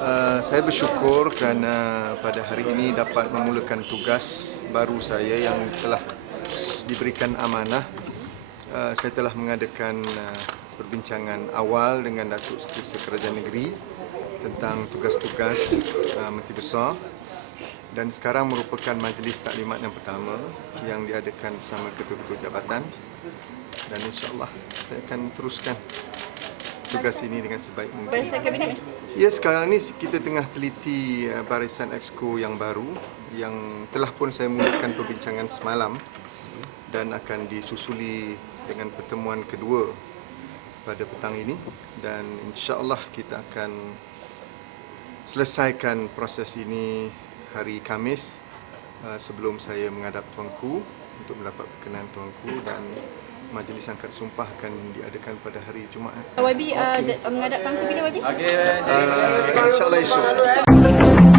Uh, saya bersyukur kerana pada hari ini dapat memulakan tugas baru saya yang telah diberikan amanah. Uh, saya telah mengadakan uh, perbincangan awal dengan Datuk Setiausaha Kerajaan Negeri tentang tugas-tugas uh, Menteri Besar dan sekarang merupakan majlis taklimat yang pertama yang diadakan bersama ketua-ketua jabatan dan insyaAllah saya akan teruskan tugas ini dengan sebaik mungkin. Ya, sekarang ni kita tengah teliti barisan exco yang baru yang telah pun saya mulakan perbincangan semalam dan akan disusuli dengan pertemuan kedua pada petang ini dan insya-Allah kita akan selesaikan proses ini hari Kamis uh, sebelum saya menghadap tuanku untuk mendapat perkenan tuanku dan majlis angkat sumpah akan diadakan pada hari Jumaat. YB uh, menghadap tangku bila YB? Uh, InsyaAllah esok.